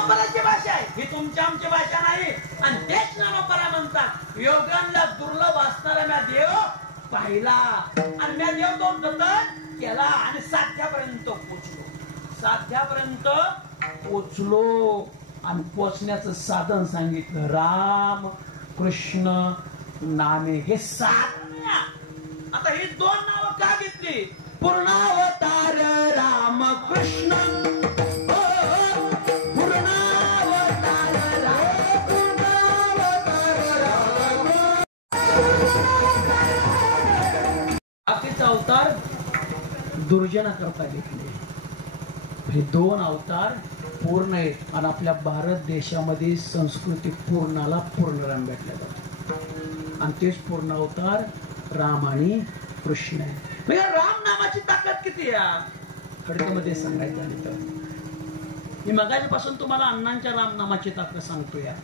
ज्ञानोबराची भाषा आहे, ही तुमच्या आमची भाषा नाही. आणि तेच ज्ञानोबरा म्हणतात योगांना दुर्लभ असणारा म्या देव पाहिला आणि म्या देव तो जतन केला आणि साध्यापर्यंत पोचलो आणि पोचण्याचं साधन सांगितलं राम कृष्ण नामे. हे साधन. आता ही दोन नावं का घेतली? पूर्णावतार राम कृष्ण, बाकीचा अवतार दुर्जना करता घेतले. हे दोन अवतार पूर्ण आहेत आणि आपल्या भारत देशामध्ये संस्कृती पूर्णाला पूर्णराम भेटला जातो आणि तेच पूर्ण अवतार राम आणि कृष्ण आहे. म्हणजे राम नामाची ताकद किती आहे थोडक्यामध्ये सांगायचं झालं तर मी मगाच्यापासून तुम्हाला अण्णांच्या राम नामाची ताकद सांगतो. या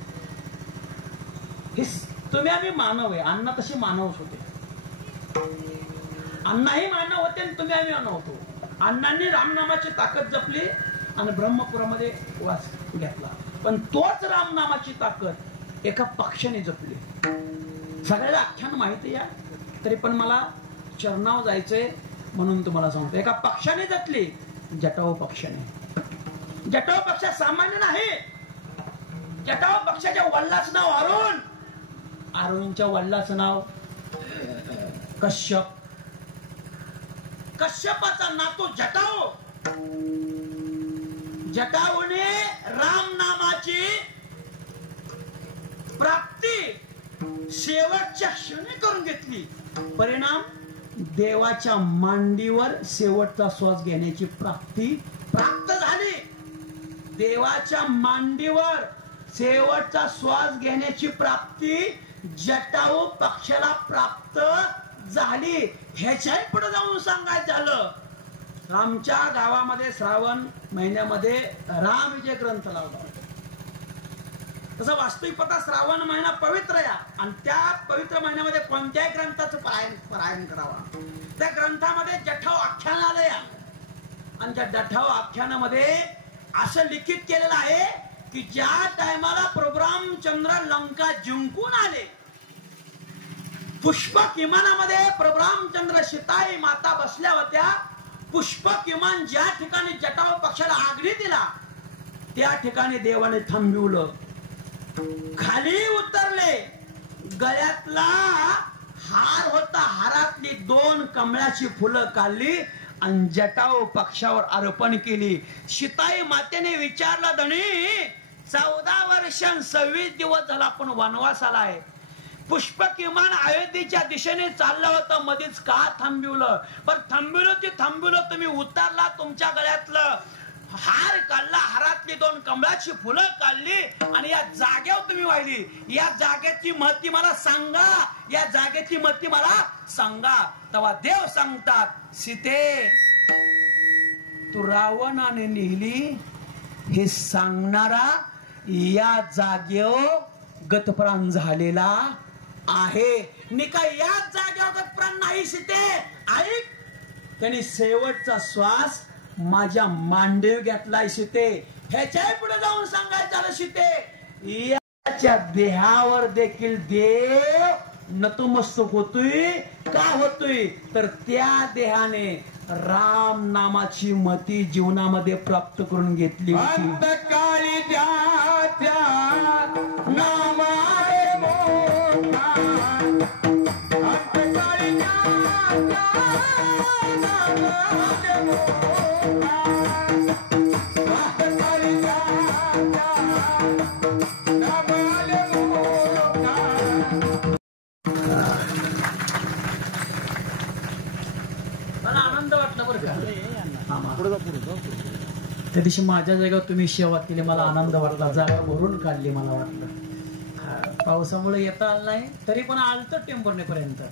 हे तुम्ही आम्ही मानव आहे. अण्णा तसे मानवच होते, अण्णाही मानव होते आणि तुम्ही आम्ही मानव होतो. अण्णांनी रामनामाची ताकद जपली आणि ब्रह्मपुरामध्ये वास घेतला. पण तोच रामनामाची ताकद एका पक्षाने जपली. सगळ्याला आख्यान माहिती आहे तरी पण मला चरणावर जायचंय म्हणून तुम्हाला सांगतो. एका पक्षाने जपली, जटाऊ पक्षाने. जटाऊ पक्ष सामान्य नाही. जटाऊ पक्षाच्या वडिलाचं नाव अरुण, अरुणच्या वडिलाचं नाव कश्यप, कश्यपाचा नातू जटाऊ. जटाऊने राम नामाची प्राप्ती शेवटच्या क्षणी करून घेतली. परिणाम देवाच्या मांडीवर शेवटचा श्वास घेण्याची प्राप्ती प्राप्त झाली. देवाच्या मांडीवर शेवटचा श्वास घेण्याची प्राप्ती जटाऊ पक्षाला प्राप्त झाली. ह्याच्याही पुढे जाऊन सांगायचं झालं, आमच्या गावामध्ये श्रावण महिन्यामध्ये राम विजय ग्रंथ लावला. तसं वास्तविक पता श्रावण महिना पवित्र आहे आणि त्या पवित्र महिन्यामध्ये कोणत्याही ग्रंथाचं पारायण करावा. त्या ग्रंथामध्ये जठाव आख्यान आलंय आणि त्या जठाव आख्यानामध्ये असं लिखित केलेलं आहे की ज्या टायमाला प्रभू रामचंद्र लंका जिंकून आले, पुष्पक विमानामध्ये प्रभू रामचंद्र सीताई माता बसल्या होत्या. पुष्पक विमान ज्या ठिकाणी जटाऊ पक्षाला आगळी दिला त्या ठिकाणी देवाने थांबवलं. खाली उतरले, गळ्यातला हार होता, हारातली 2 कमळाची फुलं काढली आणि जटाऊ पक्षावर अर्पण केली. सीताई मातेने विचारलं, धनी 14 वर्ष 26 दिवस झाला आपण वनवासाला आहे. पुष्पक विमान अयोध्येच्या दिशेने चाललं होतं, मध्येच का थांबवलं? पण थांबवलं तुम्ही उतरला, तुमच्या गळ्यातलं हार काढला, हारातली 2 कमळाची फुलं काढली आणि या जागेवर तुम्ही वाहिली. या जागेची महती मला सांगा, या जागेची महती मला सांगा. तेव्हा देव सांगतात, सीते तू रावणाने नेली हे सांगणारा या जागेवर गतप्राण झालेला आहे. निका याच जागेवर गतप्राण नाही सीते. ऐक, त्यांनी शेवटचा श्वास माझ्या मांडीवर घेतलाय सीते. ह्याच्याही पुढे जाऊन सांगायचं झालं, सीते याच्या देहावर देखील देव नतमस्तक होतोय. का होतोय? तर त्या देहाने राम नामाची मती जीवनामध्ये प्राप्त करून घेतली होती. अंतकाळी त्याच्या नामाने मोठा, अंतकाळी त्याच्या नामाने मोठा, अंतकाळी त्याच्या नामाने मोठा. मला आनंद वाटला बरं का. त्या दिवशी माझ्या जागेवर तुम्ही सेवा केली, मला आनंद वाटला. जागा भरून काढली. मला वाटलं पावसामुळे येता आलं नाही तरी पण आलतं टेंबरनेपर्यंत.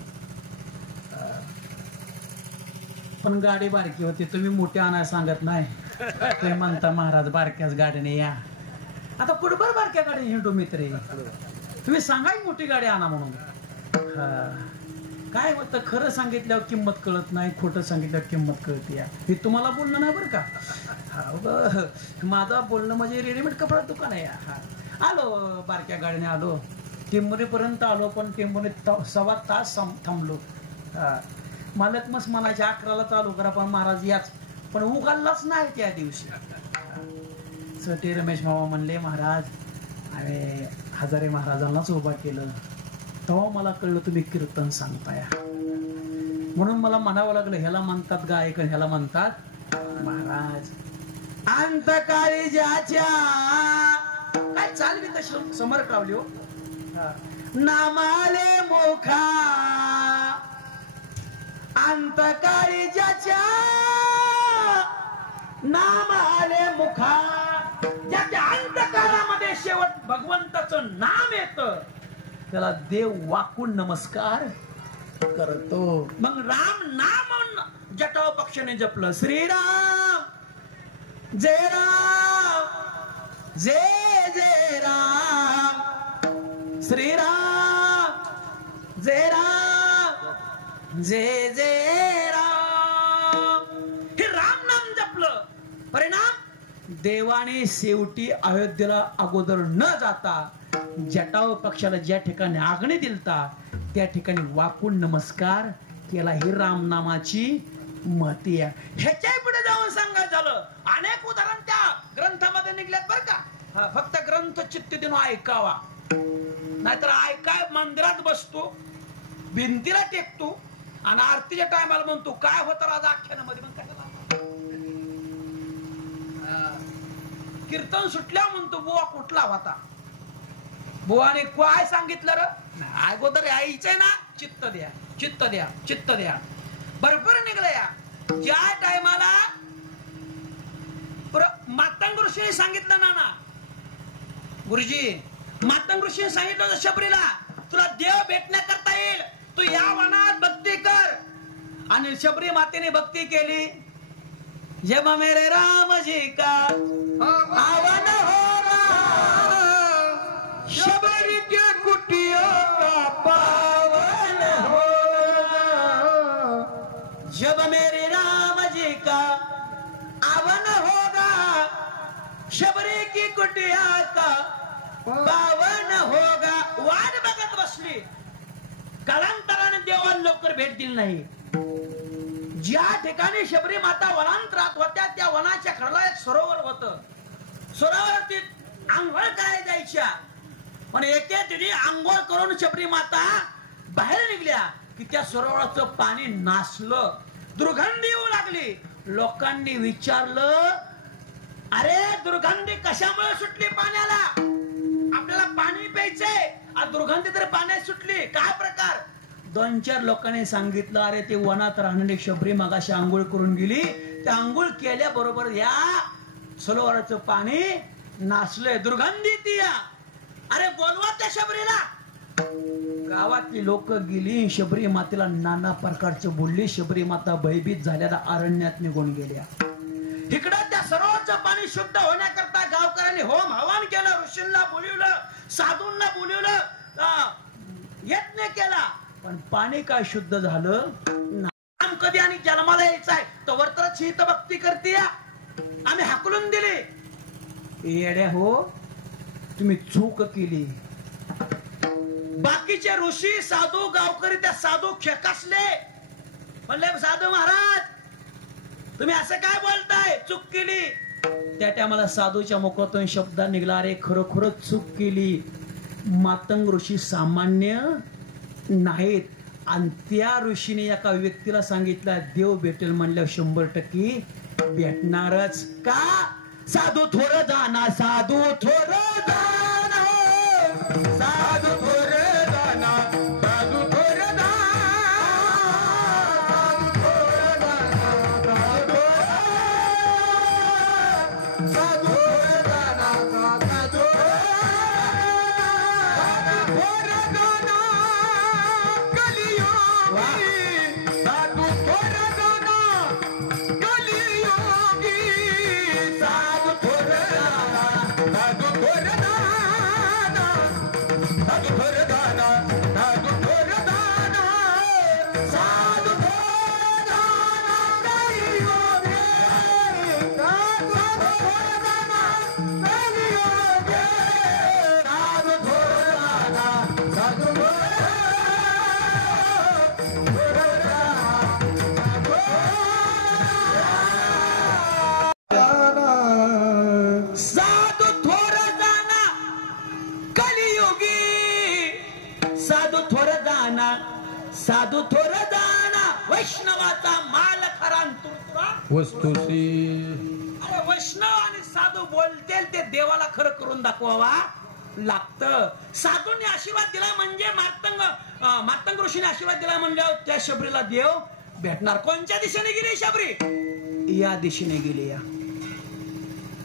पण गाडी बारकी होती, तुम्ही मोठी आणायला सांगत नाही. तुम्ही म्हणता महाराज बारक्याच गाडीने या. आता कुठभर बारक्या गाडीने हिंडू मित्र, तुम्ही सांगाय मोठी गाडी आणा म्हणून. काय होतं, खरं सांगितल्यावर किंमत कळत नाही, खोटं सांगितल्यावर किंमत कळते. हे तुम्हाला बोलणं नाही बरं का. माझा बोलणं म्हणजे रेडीमेड कपडा दुकान आहे. आलो बारक्या गाडीने आलो, टेंबुरीपर्यंत आलो, पण टेंबुरीत 1.25 तास थांबलो. मालक मस्त म्हणायचे 11ला चालू करा, पण महाराज याच पण उघडलाच नाही त्या दिवशी. सटी रमेश मामा म्हणले महाराज अरे हजारे महाराजांनाच उभा केलं. तेव्हा मला कळलं तुम्ही कीर्तन सांगताय, म्हणून मला म्हणावं लागलं ह्याला म्हणतात गायक, ह्याला म्हणतात महाराज. अंतकाळी ज्याच्या काय चालली तशी समोर कावली हो, नामाले मुखा अंतकाळी ज्याच्या नाम आले मुखा, ज्याच्या अंतकाळामध्ये शेवट भगवंताचं नाम येतं त्याला देव वाकून नमस्कार करतो. मग राम नाम जटाव पक्षाने जपलं. श्रीराम जय राम जय जय राम, श्रीराम जय राम जय जय राम. हे राम नाम जपलं. परिणाम देवाने शेवटी अयोध्येला अगोदर न जाता जटाव पक्षाला ज्या ठिकाणी आग्ने दिलता त्या ठिकाणी वाकून नमस्कार केला. ही राम नामाची महती आहे. ह्याच्या पुढे जाऊन सांगायचं झालं अनेक उदाहरण त्या ग्रंथामध्ये निघल्यात बरं का. फक्त ग्रंथ चित्त देऊन ऐकावा, नाहीतर ऐकाय मंदिरात बसतो, भिंतीला टेकतो आणि आरतीच्या टायमाला म्हणतो काय होतं राजा आख्यानामध्ये. मग कशाला कीर्तन सुटल्या म्हणतो बुवा कुठला होता, बुवाने काय सांगितलं र अगोदर यायचंय ना, चित्त द्या चित्त द्या चित्त द्या. बरोबर निघलं या. ज्या टायमाला मातंग ऋषीने सांगितलं ना गुरुजी, मातंग ऋषीने सांगितलं होतं शबरीला तुला देव भेटण्याकरता येईल, तू या वनात भक्ती कर. आणि शबरी मातेने भक्ती केली. जब मेरे राम जी का आवन हो रहा, शबरी के कुटियों का पावन हो रहा. जब मेरे राम जी का आवन होगा, शबरी की कुटिया का पावन होगा. वाट बघत बसली. कालांतराने देवाला लवकर भेट दिली नाही. ज्या ठिकाणी शबरी माता वनांत राहत होत्या त्या वनाच्या खडला एक सरोवर होत. सरोवरती आंघोळ काय जायच्या, पण एके दिवशी आंघोळ करून शबरी माता बाहेर निघल्या की त्या सरोवराचं पाणी नासलं, दुर्गंधी येऊ लागली. लोकांनी विचारलं अरे दुर्गंधी कशामुळे सुटली पाण्याला, आपल्याला पाणी प्यायचंय, दुर्गंधी तर पाण्यात सुटली, काय प्रकार. 2-4 लोकांनी सांगितलं अरे ते वनात राहणारी शबरी मगाशी आंघोळ करून गेली, त्या आंघोळ केल्याबरोबर या सरोवराचं पाणी नासलंय, दुर्गंधी ती. अरे बोलवा त्या शबरीला. गावातली लोक गेली, शबरी मातेला नाना प्रकारचे बोलली. शबरी माता भयभीत झाल्या अरण्यात निघून गेल्या. इकडं त्या सरोवरचं पाणी शुद्ध होण्याकरता गावकऱ्यांनी होम हवन केलं, ऋषींना बोलवलं, साधूंना बोलवलं, यत्न केला, पण पाणी काय शुद्ध झालं. नाम कधी आणि जन्माला यायचाय तोवर तर शीत भक्ती करते, आम्ही हाकलून दिली. येड्या हो, तुम्ही चूक केली. बाकीचे ऋषी साधू गावकरी त्या साधू खेकासले, म्हणले साधू महाराज तुम्ही असं काय बोलताय, चूक केली. त्या टायमाला साधूच्या मुखातून शब्द निघला अरे खरोखरच चूक केली. मातंग ऋषी सामान्य नाहीत. आणि त्या ऋषीने एका व्यक्तीला सांगितलं देव भेटेल म्हणल्यावर 100% भेटणारच. का साधू थोर जाना, साधू थोर जाना, साधू थोर जाना, साधू थोर जाना, साधू थोर जाना, साधू थोर जाना, कलियोगी साधू थोर जाना, कलियोगी साधू थोर जाना, साधू थोर जाना. साधू थोर जाना कलियुगी, साधू थोर जाना, साधू थोर जाना वैष्णवाचा माल खरा तुळतुळा वस्तुसी. अरे वैष्णव आणि साधू बोलतील ते देवाला खरं करून दाखवावा लागतं. साधूंनी आशीर्वाद दिला म्हणजे मार्तंग ऋषीने आशीर्वाद दिला म्हणजे त्या शबरीला देव भेटणार. कोणत्या दिशेने गेली शबरी? या दिशेने गेली.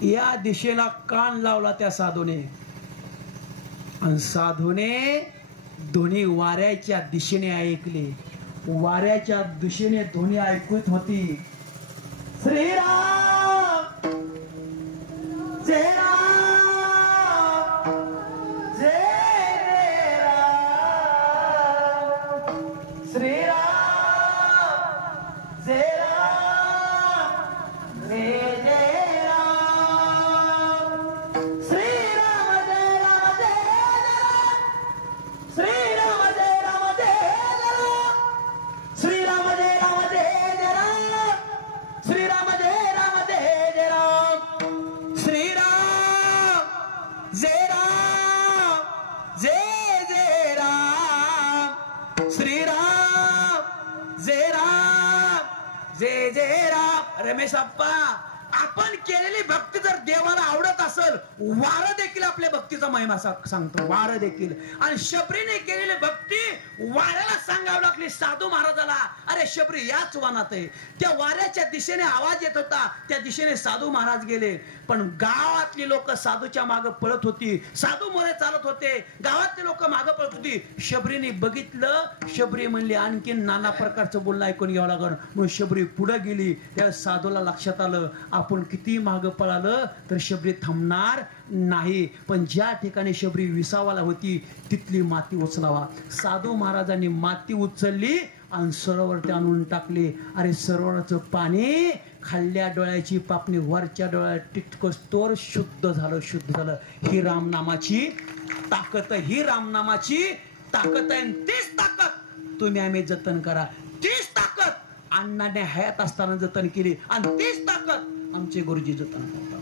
या दिशेला कान लावला त्या साधूने आणि साधूने दोन्ही वाऱ्याच्या दिशेने ऐकले. वाऱ्याच्या दिशेने दोन्ही ऐकत होती. श्रीराम जय राम जय राम, श्रीराम जय राम जय जय राम, श्रीराम जय राम जय राम, श्रीराम जय राम जय राम, श्रीराम जय राम जय राम, श्रीराम जय राम जय राम, श्रीराम जय राम जय जय राम, श्रीराम जय राम जय जय राम. रमेश अप्पा, आपण केलेली भक्ती जर देवाला आवडत असेल, वार देखील आपल्या भक्तीचा महिमा सांगतो. वार देखील. आणि शबरीने केलेली भक्ती वाऱ्याला सांगावं लागली साधू महाराजाला. अरे शबरी याच वनात आहे. त्या वाऱ्याच्या दिशेने आवाज येत होता, त्या दिशेने साधू महाराज गेले. पण गावातली लोक साधूच्या मागे पळत होती. साधू मोरे चालत होते, गावातली लोक मागे पळत होती. शबरीने बघितलं. शबरी म्हणली आणखीन नाना प्रकारचं बोलणं ऐकून घ्यावं लागलं. म्हणून शबरी पुढे गेली. त्या साधूला लक्षात आलं आपण किती मागं पळालं तर शबरी थांबणार नाही. पण ज्या ठिकाणी शबरी विसावाला होती तिथली माती उचलावा. साधू महाराजांनी माती उचलली आणि सरोवर आणून टाकले. अरे सरोवराचं पाणी खाल्ल्या डोळ्याची पापणी वरच्या डोळ्यात टिटकस्तोर शुद्ध झालं, शुद्ध झालं. ही रामनामाची ताकद, ही रामनामाची ताकद आहे. तीच ताकद तुम्ही आम्ही जतन करा. तीच ताकद अण्णाने हयात असताना जतन केली आणि तीच ताकद आमचे गुरुजी जतन करतात.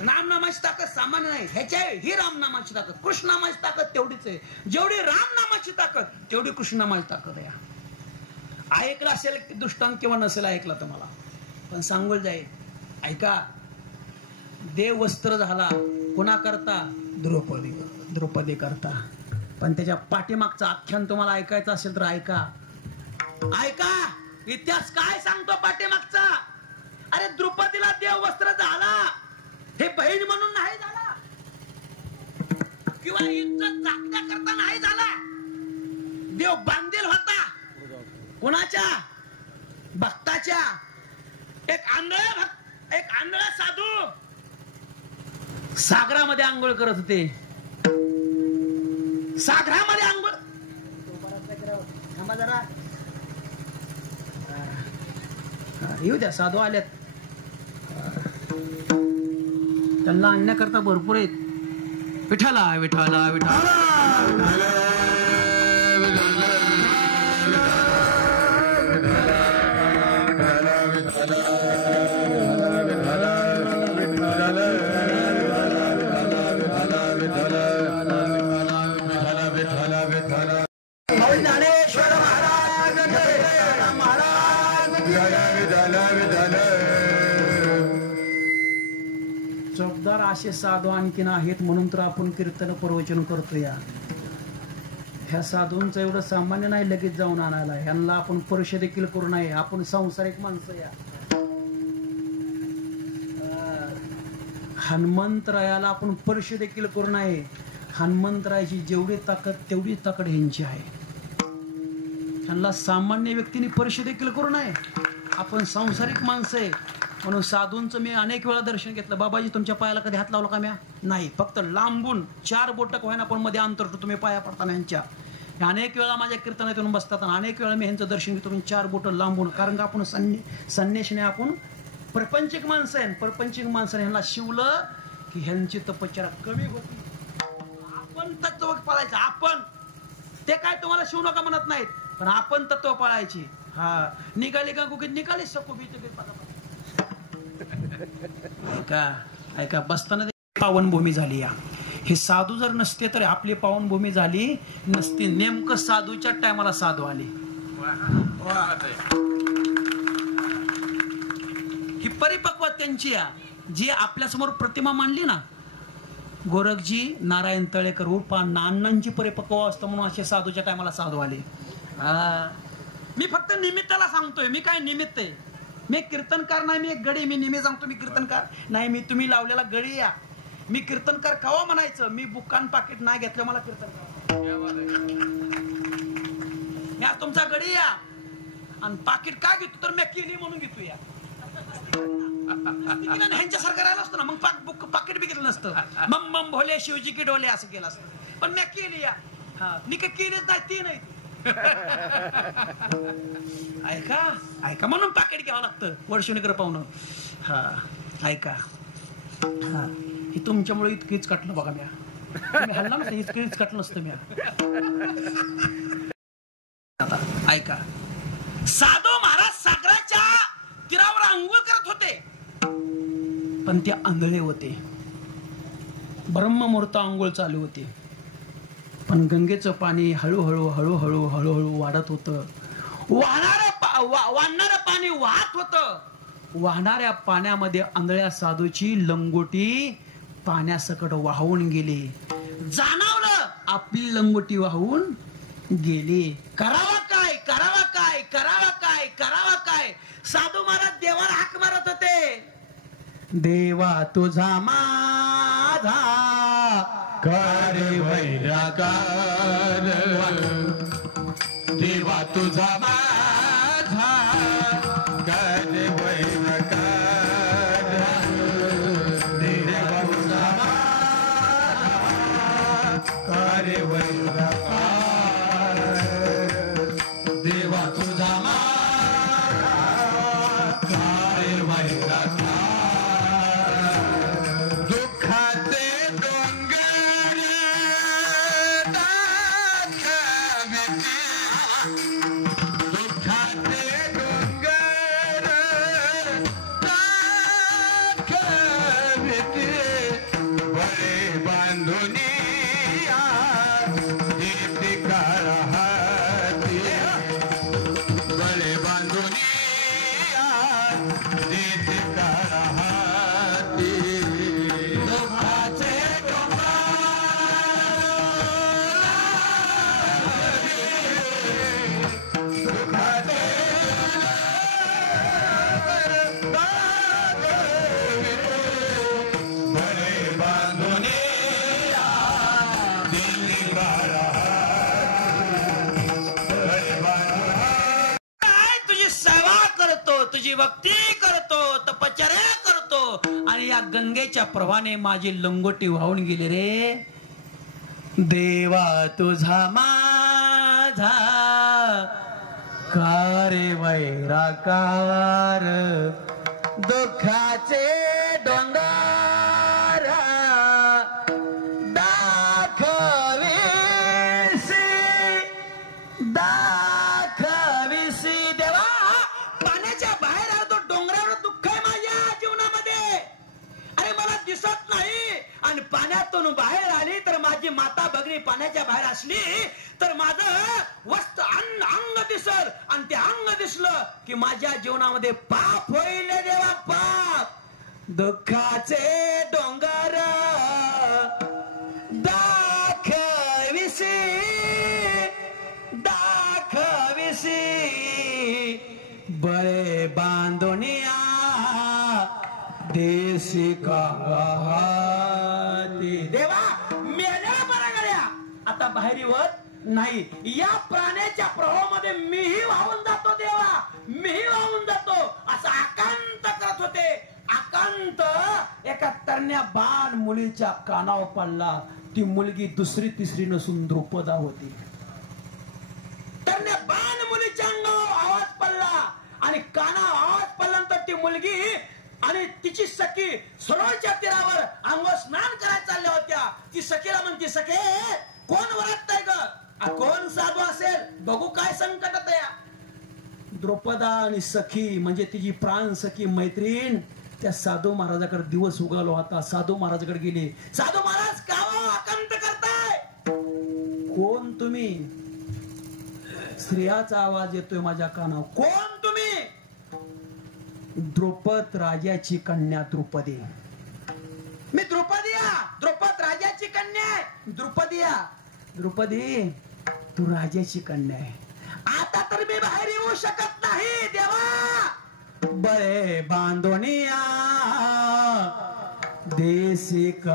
रामनामाची ताकद सामान्य नाही. ह्याच्या ही रामनामाची ताकद, कृष्णनामाची ताकद तेवढीच आहे. जेवढी रामनामाची ताकद तेवढी कृष्णनामाची ताकद आहे. ऐकलं असेल दृष्टांत किंवा नसेल ऐकला तुम्हाला, पण सांगून जाईल. ऐका, देव वस्त्र झाला कोणा करता? द्रौपदी करता. पण त्याच्या पाठीमागचं आख्यान तुम्हाला ऐकायचं असेल तर ऐका. ऐका, इतिहास काय सांगतो पाठीमागचा. अरे द्रौपदीला देव वस्त्र झाला हे बहीण म्हणून नाही झाला किंवा इज्जत चाकण्या करता नाही झाला. देव बांधील होता कुणाच्या? भक्ताच्या. एक आंधळा साधू सागरामध्ये आंघोळ करत होते. सागरामध्ये आंघोळ. थांबा जरा, येऊ द्या. साधू आल्यात, त्यांना आणण्याकरता भरपूर आहेत. विठाला विठाला विठाला ज्ञानेश्वर महाराज चोपदार असे साधू आणखीन आहेत म्हणून तर आपण कीर्तन प्रवचन करतो. या ह्या साधूंचं एवढं सामान्य नाही लगेच जाऊन आणायला. ह्यांना आपण स्पर्श देखील करू नये. आपण संसारिक माणसं. या हनुमंतरायाला आपण स्पर्श देखील करू नये. हनुमंतरायाची जेवढी ताकद तेवढी ताकद ह्यांची आहे. त्यांना सामान्य व्यक्तीने स्पर्श देखील करू नये. आपण सांसारिक माणसं आहे म्हणून साधूंचं मी अनेक वेळा दर्शन घेतलं. बाबाजी तुमच्या पायाला कधी हात लावला का? म्या नाही. फक्त लांबून 4 बोटं व्हायना पण मध्ये अंतर तुम्ही पाया पडताना यांच्या. अनेक वेळा माझ्या कीर्तनातून बसतात आणि अनेक वेळा मी ह्यांचं दर्शन घेतो 4 बोटं लांबून. कारण का आपण संन्याशीने आपण प्रपंचिक माणसं आहे. प्रपंचिक माणसाने ह्यांना शिवलं की ह्यांची तपश्चर्या कमी होती. आपण तत्व पाळायचं. आपण ते काय तुम्हाला शिवू नका म्हणत नाहीत, पण आपण तत्व पाळायची. हा निघाली का गुगीत निघाली सकू भीत ऐका बसताना पावनभूमी झाली या. हे साधू जर नसते तर आपली पावनभूमी झाली नसती. नेमकं साधूच्या टायमाला साधू आले. ही परिपक्व त्यांची जी आपल्यासमोर प्रतिमा मांडली ना, गोरखजी नारायण तळेकर उर्फ नानांची परिपक्व असतं म्हणून असे साधूच्या टायमाला साधू आले. मी फक्त निमित्ताला सांगतोय. मी काय निमित्त आहे? मी कीर्तनकार नाही, मी एक गडी. मी नेहमी सांगतो मी कीर्तनकार नाही. मी तुम्ही लावलेला गडी या. मी कीर्तनकार कवा म्हणायचं? मी बुक्कान पाकिट नाही घेतलं मला कीर्तनकार. मी आज तुमचा गडी या. आणि पाकिट का घेतो तर मी केली म्हणून घेतो या. ह्यांच्यासारखं राहिलं असतं ना मग पाकिट बी घेतलं नसतं. मम मम भोले शिवजी की डोले असं केलं असतं. पण मी केली या. मी काय केलीच नाही ती नाही. ऐका म्हणून पाकिट घ्यावं लागतं वर्षुणीकडे पाहुणं. ऐका हे तुमच्यामुळे इतकीच कटलं बघा. तुम्ही हल्ला नसतं इतकीच कटलं असतं मी. आता ऐका, साधू महाराज सागराच्या तीरावर अंघोळ करत होते पण ते आंधळे होते. ब्रह्ममुहूर्त अंघोळ चालू होती पण गंगेचं पाणी हळूहळू हळूहळू हळूहळू वाढत होतं. वाढणारं पाणी वाहत होतं. वाहणाऱ्या पाण्यामध्ये आंधळ्या साधूची लंगोटी पाण्यासकट वाहून गेली. जाणवलं आपली लंगोटी वाहून गेली. करावा काय करावा काय करावा काय करावा काय? साधू महाराज देवाला हाक मारत होते. देवा तुझा माझा करे वैराकार, देवा तुझा माझा करे वैराकार, देवा तुझा माझा करे वैराकार, देवा तुझा माझा करे वैराकार. दुःखाचे डोंगर दाखविते, दुःखाचे डोंगर दाखविते, बळे बांधून येते काळहाती, बळे बांधून येते काळहाती. दुःखाचे तुझी सेवा करतो, तुझी भक्ती करतो, तपश्चर्या करतो आणि या गंगेच्या प्रवाहाने माझी लंगोटी वाहून गेली रे. देवा तुझा माझा कारे वैराकार, दुःखाचे डोंगर दाखविसी देवा. पाण्याच्या बाहेर आलो तो डोंगरावर दुःख आहे माझ्या जीवनामध्ये. अरे मला दिसत नाही आणि पाण्यातून बाहेर आली तर माझी माता भगिनी पाण्याच्या बाहेर असली तर माझं वस्त्र अंग दिसल आणि ते अंग दिसलं की माझ्या जीवनामध्ये पाप होईल देवा पाप. दुःखाचे डोंगर दाखविसी दाखविसी, बळे बांधुनिया देशी काहाती. देवा मेल्या बरा गड्या आता बाहेर येत नाही. या प्राण्याच्या प्रवाहामध्ये मीही वाहून जातो देवा, मीही वाहून जातो असं आकांत करत होते. आकांत एका तरण्या बाण मुलीच्या कानावर पडला. ती मुलगी दुसरी तिसरी नसून द्रुपदा होती. तरण्या बाण मुलीच्या अंगावर आवाज पडला आणि कानावर आवाज पडल्यानंतर ती मुलगी आणि तिची सखी सरोवरच्या तीरावर अंघोळ स्नान करायला चालल्या होत्या. ती सखीला म्हणते सखे कोण वरतय ग? कोण साधू असेल बघू काय संकट आहे. द्रुपदा आणि सखी म्हणजे तिची प्राण सखी मैत्रीण त्या साधू महाराजाकडे दिवस उगालो होता. साधू महाराजाकडे गेले. साधू महाराज का आकांत करताय? कोण तुम्ही? स्त्रियाचा आवाज येतोय माझ्या कानावर. कोण तुम्ही? द्रुपद राजाची कन्या द्रुपदी. मी द्रुपदिया, द्रुपद राजाची कन्या आहे. द्रुपदिया, द्रुपदी तू राजाची कन्या आहे. आता तर मी बाहेर येऊ शकत नाही देवा. बळे बांधोनिया देशी काती.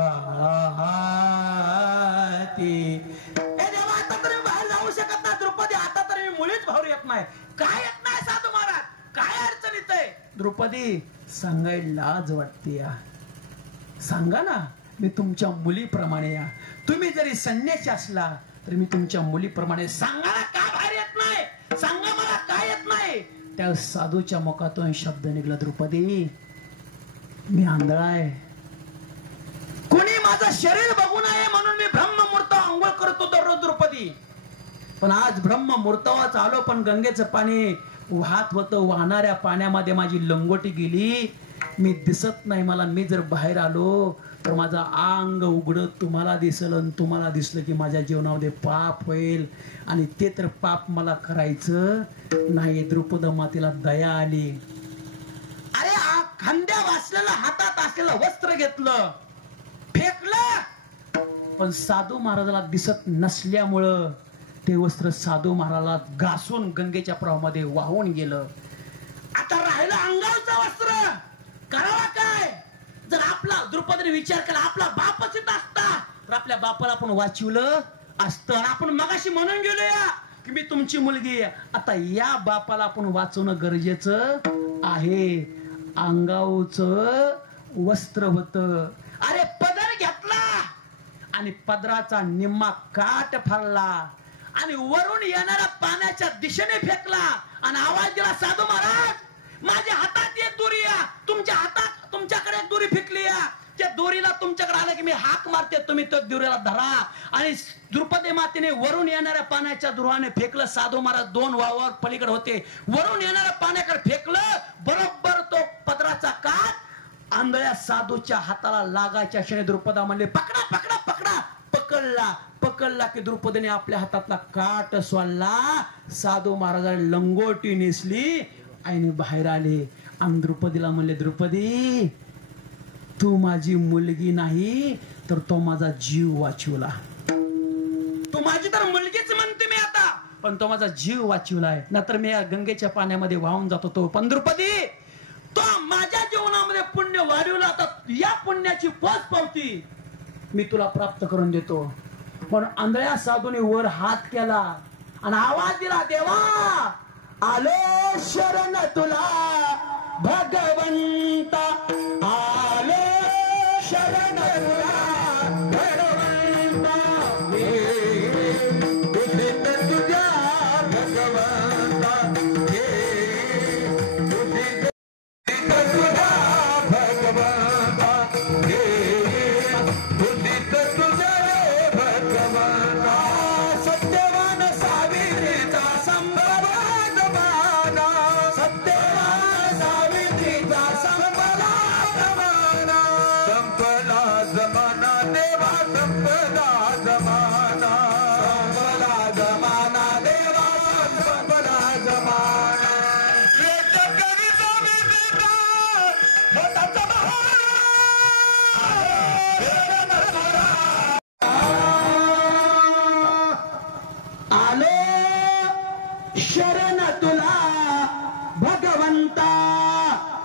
देवा आता तर मी बाहेर जाऊ शकत नाही. द्रुपदी आता तर मी मुळीच बाहेर येत नाही. काय येत नाही साधू महाराज? काय अडचण येते? द्रुपदी सांगायला लाज वाटते या. सांगा ना, मी तुमच्या मुलीप्रमाणे या. तुम्ही जरी संन्यासी असला तरी मी तुमच्या मुलीप्रमाणे. सांगा ना का बाहेर येत नाही? सांगा मला काय येत नाही? त्या साधूच्या मुखातून शब्द निघला, द्रुपदी मी आंधळा आहे. कोणी माझं शरीर बघू नये म्हणून मी ब्रह्ममुहूर्त अंघोळ करतो दररोज द्रुपदी. पण आज ब्रह्ममुहूर्तावाच आलो पण गंगेचं पाणी वाहत होतं. वाहणाऱ्या पाण्यामध्ये माझी लंगोटी गेली. मी दिसत नाही मला. मी जर बाहेर आलो तर माझा अंग उघड तुम्हाला दिसल आणि तुम्हाला दिसलं की माझ्या जीवनामध्ये पाप होईल आणि ते तर पाप मला करायचं नाही. द्रुपद मातेला दया आली. अरे खांद्या वाचलेलं हातात असलेलं वस्त्र घेतलं, फेकलं. पण साधू महाराजाला दिसत नसल्यामुळं ते वस्त्र साधू महाराजाला घासून गंगेच्या प्रवाहामध्ये वाहून गेलं. आता राहिलं अंगावचं वस्त्र. करावा काय? जर आपला द्रुपदने विचार केला आपला बापच इथं असता तर आपल्या बापाला आपण वाचवलं असतं. आपण मगाशी म्हणून गेलो या की मी तुमची मुलगी आहे. आता या बापाला आपण वाचवणं गरजेचं आहे. अंगावचं वस्त्र होतं. अरे पदर घेतला आणि पदराचा निम्मा काट फाडला आणि वरून येणाऱ्या पाण्याच्या दिशेने फेकला आणि आवाज दिला, साधू महाराज माझ्या हातात एक दोरी या. तुमच्या हातात तुमच्याकडे एक दोरी फेकली या. त्या दोरीला तुमच्याकडे आलं की मी हाक मारते, तुम्ही त्या दोरीला धरा. आणि द्रुपदी मातेने वरून येणाऱ्या पाण्याच्या दुराने फेकलं. साधू महाराज 2 वावर पलीकडे होते. वरून येणाऱ्या पाण्याकडे फेकलं. बरोबर तो पदराचा काठ आंधळ्या साधूच्या हाताला लागायच्या क्षणी द्रुपदा म्हणले, पकडा पकडा पकडा. पकडला. पकडला की द्रुपदीने आपल्या हातातला काठ सोडला. साधू महाराजांनी लंगोटी नेसली आणि बाहेर आले. आणि द्रुपदीला म्हणले, द्रुपदी तू माझी मुलगी नाही तर तो माझा जीव वाचवला. तू माझी तर मुलगीच म्हणते मी आता, पण तो माझा जीव वाचवलाय. नंतर मी या गंगेच्या पाण्यामध्ये वाहून जात होतो. पण द्रुपदी तो माझ्या जीवनामध्ये पुण्य वाढवला. तर या पुण्याची पोचपावती मी तुला प्राप्त करून देतो. पण आंधळ्या साधूने वर हात केला आणि आवाज दिला, देवा आलो शरण तुला भगवंता. आलो शरण तुला भगवंता. तुझ्या भगवंता सत्यवान सावित्रीचा संभव जमाना. सत्यवान सावित्रीचा संपला जमाना. संपला जमाना देवा संपला जमाना. संपला जमाना देवा संपला जमाना. आलो शरण तुला भगवंता.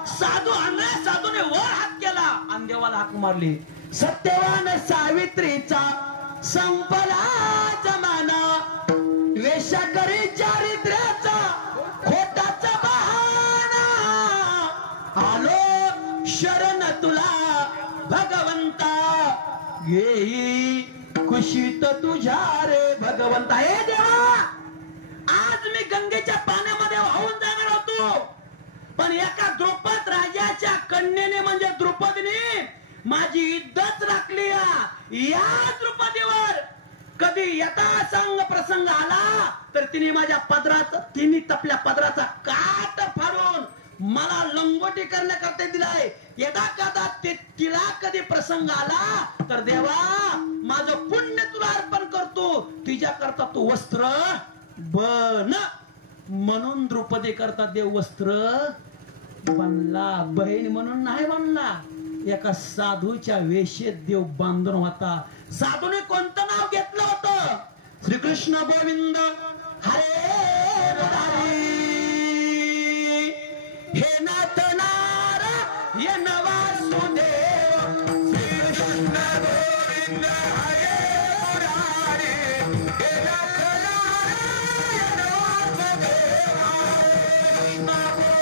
साधू आंधळ्या साधूने वर हात केला आणि देवाला हाक मारली. सत्यवान सावित्रीचा संपला जमाना. वेशाकरी चारित्र्याचा खोटाचा बहाना. आलो शरण तुला भगवंता. येई कुशीत तुझ्या रे भगवंता. हे देवा आज मी गंगेच्या पाण्यामध्ये वाहून जाणार होतो पण एका द्रुपद राजाच्या कन्येने म्हणजे द्रुपदीने माझी इज्जत राखली. या द्रुपदीवर कधी यथासंग प्रसंग आला तर तिने माझ्या पदराचा तपल्या पदराचा काट फाडून मला लंगोटी करण्याकरता दिलाय. यदा कदा तिला कधी प्रसंग आला तर देवा माझं पुण्य तुला अर्पण करतो, तुझ्याकरता तू वस्त्र बन. म्हणून द्रौपदी करता देव वस्त्र बनला. बहीण म्हणून नाही बनला, एका साधूच्या वेशेत देव बांधून होता. साधूने कोणतं नाव घेतलं होतं? श्रीकृष्ण गोविंद हरे मुरारी, हे नाथ नारायण वासुदेव. श्रीकृष्ण गोविंद हरे मुरारी, हे नाथ नारायण वासुदेव. कृष्ण गोविंद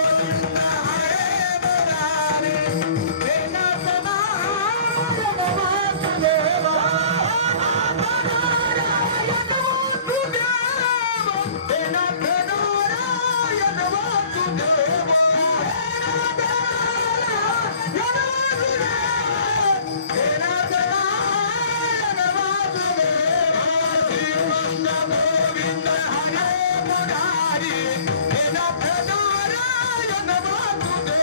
हरे मुरारी, हे नाथ नारायण वासुदेव.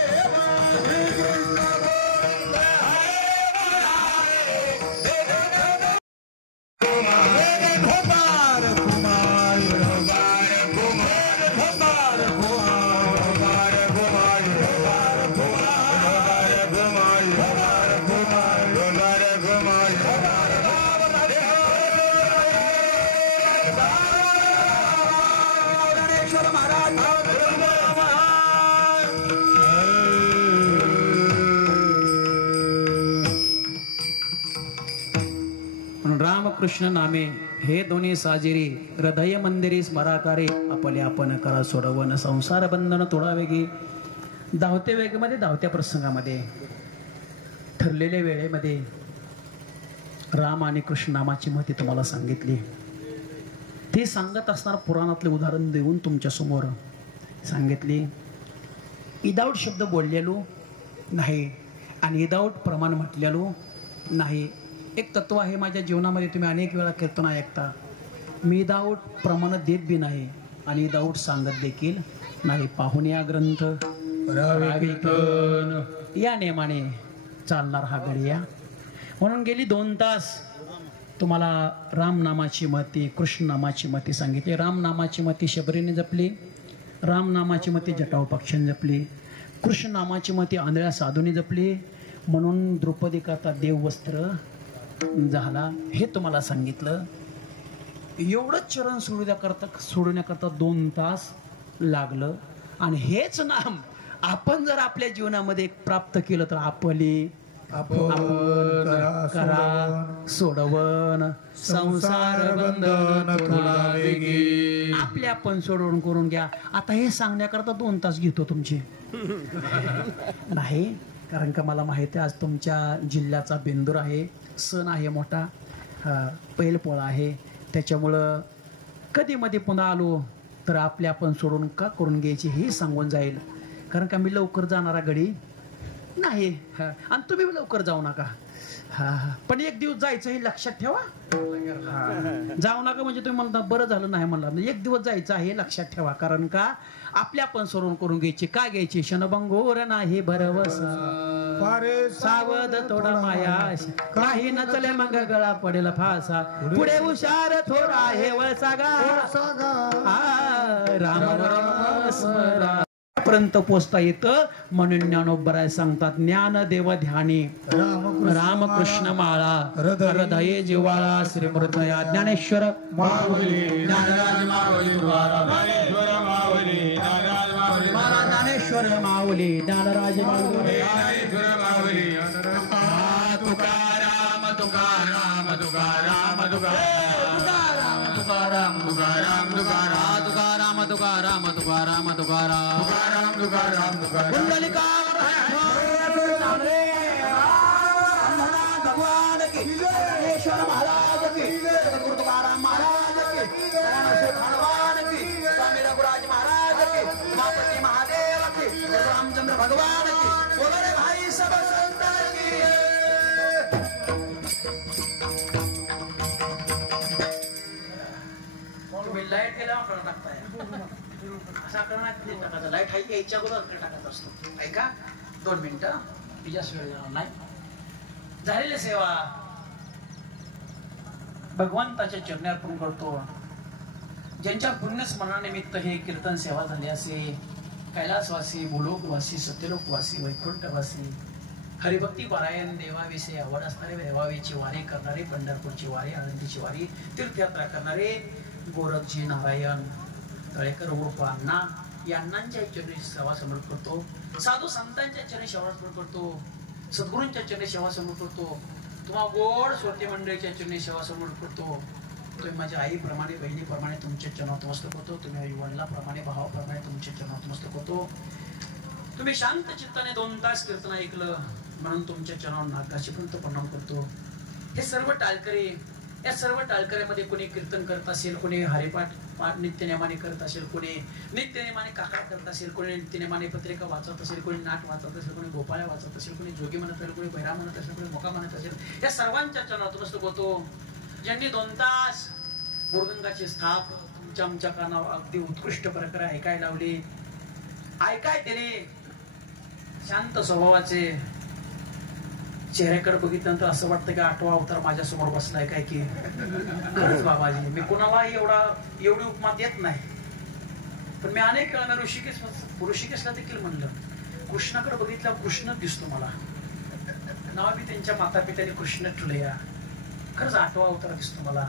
रामकृष्ण नामे हे दोन्ही साजिरी, हृदय मंदिरी स्मराकारे. आपले आपण करा सोडवण, संसार बंधन तोडा वेगी. धावते वेगेमध्ये, धावत्या प्रसंगामध्ये, ठरलेल्या वेळेमध्ये राम आणि कृष्ण नामाची महती तुम्हाला सांगितली. ती सांगत असणार पुराणातले उदाहरण देऊन तुमच्या समोर सांगितली. विदाऊट शब्द बोललेलो नाही आणि विदाऊट प्रमाण म्हटलेलो नाही. एक तत्व आहे माझ्या जीवनामध्ये, तुम्ही अनेक वेळा कीर्तन ऐकता. मी विदाऊट प्रमाण देत बी नाही आणि विदाऊट सांगत देखील नाही. पाहून या ग्रंथ या नेमाने चालणार हा गडिया. म्हणून गेली 2 तास तुम्हाला राम नामाची महती, कृष्ण नामाची महती सांगितली. राम नामाची महती शबरीने जपली, राम नामाची महती जटाऊ पक्षाने जपली, कृष्ण नामाची महती आंधळ्या साधूने जपली. म्हणून द्रौपदी करता देववस्त्र झाला हे तुम्हाला सांगितलं. एवढंच चरण सोडण्याकरता 2 तास लागलं. आणि हेच नाम आपण जर आपल्या जीवनामध्ये प्राप्त केलं तर आपण करा सोडवण, संसार बंधन तुला वेगी. आपले आपण सोडवण करून घ्या. आता हे सांगण्याकरता 2 तास घेतो तुमचे नाही, कारण का मला माहिती आहे आज तुमच्या जिल्ह्याचा बेंदूर आहे, सण आहे मोठा, बैलपोळा आहे. त्याच्यामुळं कधी मध्ये पुन्हा आलो तर आपले आपण सोडून का करून घ्यायची हे सांगून जाईल. कारण का मी लवकर जाणारा गडी नाही आणि तुम्ही लवकर जाऊ नका. पण एक दिवस जायचं हे लक्षात ठेवा. जाऊ नका म्हणजे तुम्ही म्हणता बरं झालं नाही म्हणला, एक दिवस जायचं आहे लक्षात ठेवा. कारण का आपल्या पण सोडून करून घ्यायची. काय घ्यायची? क्षणभंगोर नाही भरवस, सावध थोडा माया, काही नचले मग गळा पडेल फासा, पुढे हुशार थोडा आहे वळसा गा. राम राम स्मरा पर्यंत पोचता येतं. म्हणून ज्ञानोबराय सांगतात ज्ञान देव ध्यानी रामकृष्ण माळा हृदये जिव्हाळा. श्री मृतया ज्ञानेश्वर माऊली, ज्ञानराज माऊली, ज्ञानेश्वर माऊली, ज्ञानराज माऊली. तुकाराम तुकाराम तुकाराम तुकाराम तुकाराम तुकाराम तुकाराम तुकाराम तुकाराम तुकाराम तुकाराम तुकाराम कुंडलिका भगवान की, ईश्वर महाराज की, गुरु तुकाराम महाराज की, भगवान की, स्वामी रघुराज महाराज की, उमापति महादेव की, रामचंद्र भगवान की, वगैरे भाई सब संत की. तुम्ही लाईट केला टाकताय. असा करण्यात नाही टाकायचा. लाईट हाय यायच्या अगोदर टाकायचा असतो. ऐका 2 मिनिटं तिच्याच वेळ जाणार नाही. झालेली सेवा भगवंताच्या चरणी अर्पण करतो. ज्यांच्या पुण्यस्मरणानिमित्त हे कीर्तन सेवा झाली असे कैलासवासी, भूलोकवासी, सत्यलोकवासी, वैकुंठवासी, हरिभक्ती पारायण, देवाविषयी आवड असणारे, देवावीची वारी करणारे, पंढरपूरची वारी, आनंदीची वारी, तीर्थयात्रा करणारे गोरखजी नारायण तळेकर उर्फ अण्णा या अण्णांच्या चरणी सेवा समर्पित करतो. साधू संतांच्या चरणी सेवा समर्पित करतो. सद्गुरूंच्या चरणी सेवा समर्पित करतो. तुम्हा गोड श्रोते मंडळीच्या चरणी सेवा समर्पित करतो. तुम्ही माझ्या आईप्रमाणे, बहिणीप्रमाणे तुमच्या चरणात नमस्कार होतो. तुम्ही आई वडिलांप्रमाणे, भावाप्रमाणे तुमच्या चरणात नमस्कार होतो. तुम्ही शांत चित्ताने 2 तास कीर्तन ऐकलं म्हणून तुमच्या चरणावर नागाशीपर्यंत प्रणाम करतो. हे सर्व टाळकरी, या सर्व टाळकऱ्यामध्ये कोणी कीर्तन करत असेल, कोणी हरिपाठ नित्यनेमाने करत असेल, कोणी नित्यनेमाने काका करत असेल, कोणी नित्यनेमाने पत्रिका वाचत असेल, कोणी नाट वाचत असेल, कोणी गोपाळ्या वाचत असेल, कोणी जोगी म्हणत असेल, कोणी बैरा म्हणत असेल, कोणी मोका म्हणत असेल, या सर्वांच्या चरणात नमस्कार होतो. ज्यांनी 2 तास मृदंगाची स्थाप तुमच्या आमच्या कानावर अगदी उत्कृष्ट प्रकारे ऐकायला लावली, ऐकाय दिले, शांत स्वभावाचे, चेहऱ्याकडे बघितल्यानंतर असं वाटतं की 8वा अवतार माझ्या समोर बसलाय काय की. खरंच बाबाजी, मी कोणाला एवढी उपमा देत नाही, पण मी अनेक वेळा ऋषिकेशला देखील म्हणलं, कृष्णाकडे बघितल्या कृष्ण दिसतो मला. नाव बी त्यांच्या माता पित्याने कृष्ण ठेवलंया. खरंच 8वा अवतार दिसतो मला.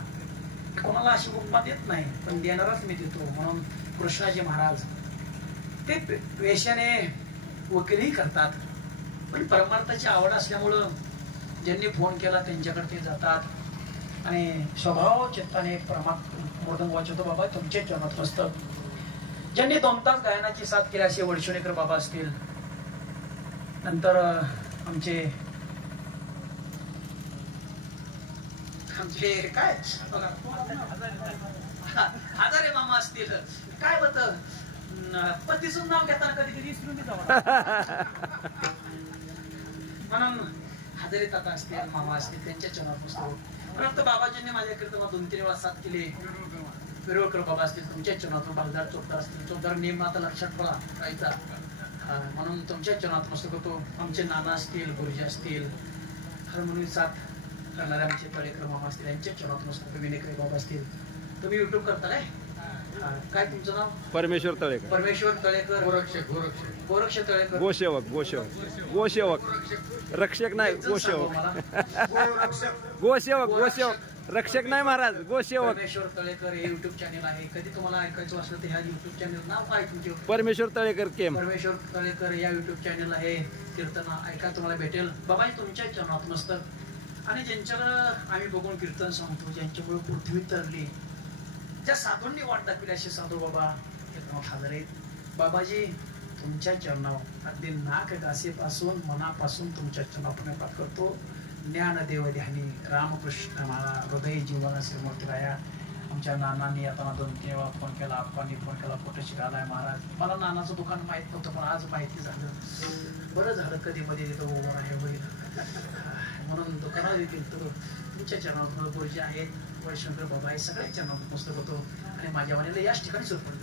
कोणाला अशी उपमा देत नाही, पण देणारच मी देतो. म्हणून कृष्णाजी महाराज ते वेशाने वकिली करतात, पण परमार्थाची आवड असल्यामुळं ज्यांनी फोन केला त्यांच्याकडे ते जातात आणि स्वभाव चित्ताने मृदंग वाजवतो. बाबा तुमचे चरणात मस्तक. ज्यांनी 2 तास गायनाची साथ केली असे वडशोणेकर बाबा असतील, नंतर आमचे काय हजारे मामा असतील. काय होत पतीचं नाव घेताना कधी कधी विसरून म्हणून हजारे ताता असतील, मामा असतील, त्यांच्या चरणात बसतो. परंतु बाबाजींनी माझ्या कीर्तनात 2-3 वेळा साथ केली. पिरोळकर बाबा असतील, तुमच्या चरणातून बागदार चौकदार असतील. चौकदार नेम आता लक्षात ठेवा राहायचा, म्हणून तुमच्या चरणात मस्त होतो. आमचे नाना असतील, गुरुजी असतील, हार्मोनियम साथ करणारे आमचे तळेकर मामा असतील, यांच्या चरणात मस्त विनेकरे बाबा असतील. तुम्ही युट्यूब करता काय तुमचं नाव? परमेश्वर तळेकर. परमेश्वर तळेकर. गोरक्ष तळेकर. गोसेवक रक्षक नाही, गोसेवक. रक्षक नाही महाराज, गोसेवक. परमेश्वर तळेकर हे युट्यूब चॅनल आहे. कधी तुम्हाला ऐकायचं असलं तर ह्या युट्यूब चॅनल नाव काय तुमचे? परमेश्वर तळेकर केम. परमेश्वर तळेकर या युट्यूब चॅनल आहे. कीर्तन ऐका तुम्हाला भेटेल. बाबा तुमच्या चरणात मस्तक. आणि ज्यांच्याकडं आम्ही बघून कीर्तन सांगतो, ज्यांच्यामुळे पृथ्वी तरली, ज्या साधूंनी वाट दाखवली असे साधू बाबा एकनाथ हजारे. बाबाजी तुमच्या चरणावर अगदी नाक घासेपासून मनापासून तुमच्या चरणावर पाठ करतो. ज्ञानदेव ध्यानी रामकृष्ण मला हृदय जीवन श्रीमूर्ती राया. आमच्या नानांनी आता 2-3 वेळा फोन केला, आप्पांनी फोन केला, फोटो शिकायलाय महाराज. मला नानाचं दुकान माहित नव्हतं, पण आज माहिती झालं. बरं झालं कधी मध्ये तिथं उभं आहे होईल म्हणून दुकानात येतील. तर तुमच्या चरणावर गुरुजी आहेत, वैशंकर बाबा आहे, सगळ्या चरणावर मस्तक होतो. आणि माझ्या वाणीला याच ठिकाणी सुरू करतो.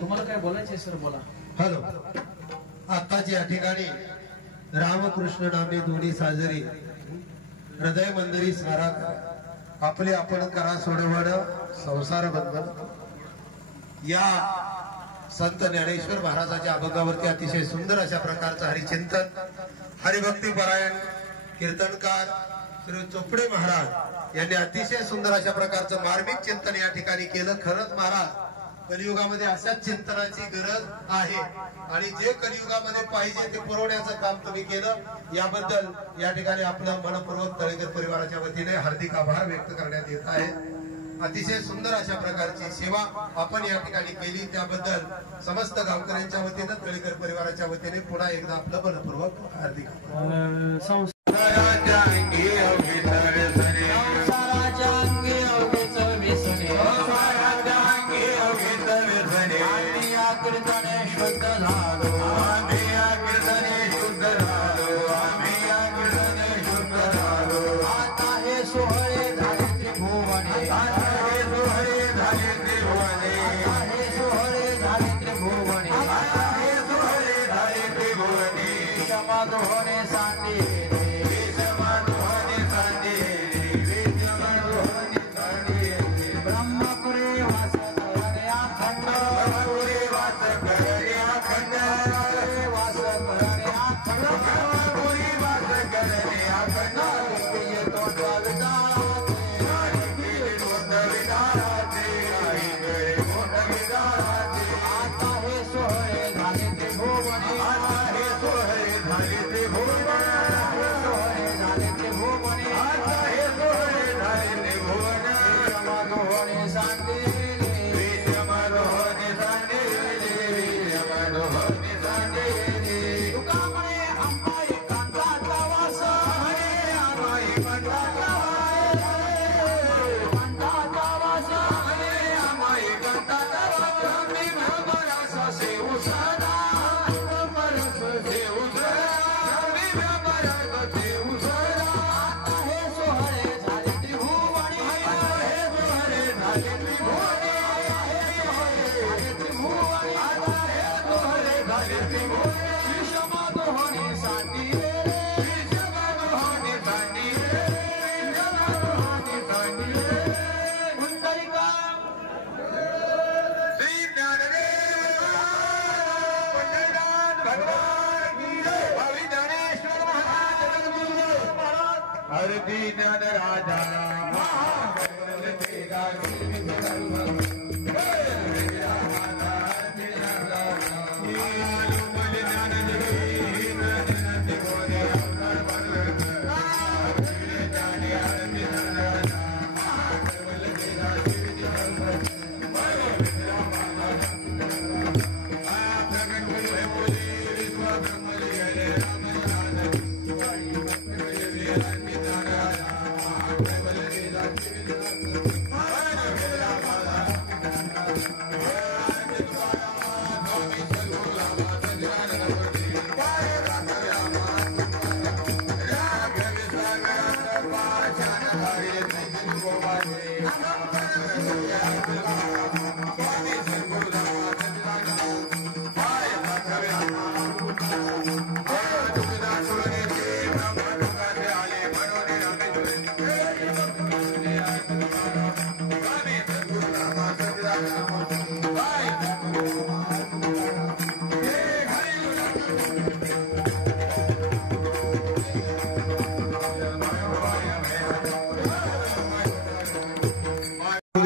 तुम्हाला काय बोलायचंय सर बोला. हॅलो. आताच या ठिकाणी रामकृष्ण नामे दोन्ही साजरी हृदय मंदिरी स्मारक आपले आपण करा सोडवण संसार बंधन या संत ज्ञानेश्वर महाराजांच्या अभंगावरती अतिशय सुंदर अशा प्रकारचं हरिचिंतन हरिभक्ती परायण कीर्तनकार श्री चोपडे महाराज यांनी अतिशय सुंदर अशा प्रकारचं मार्मिक चिंतन या ठिकाणी केलं. खरंच महाराज कलियुगामध्ये अशाच चिंतनाची गरज आहे आणि जे कलियुगामध्ये पाहिजे ते पुरवण्याचं काम तुम्ही केलं याबद्दल या ठिकाणी आपलं मनपूर्वक तळेकर परिवाराच्या वतीने हार्दिक आभार व्यक्त करण्यात येत आहे. अतिशय सुंदर अशा प्रकारची सेवा आपण या ठिकाणी केली त्याबद्दल समस्त गावकऱ्यांच्या वतीनं तळेकर परिवाराच्या वतीने पुन्हा एकदा आपलं मनपूर्वक हार्दिक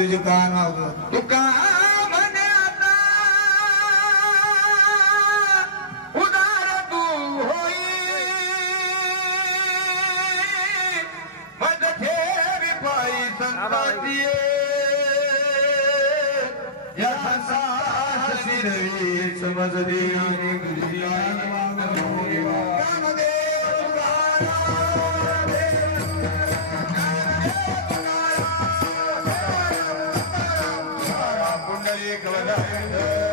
तुका म्हणे आता उदार तू होई मद ठेवी पायी संताची यथासाहसी रवी समजली पुंडलिक वदन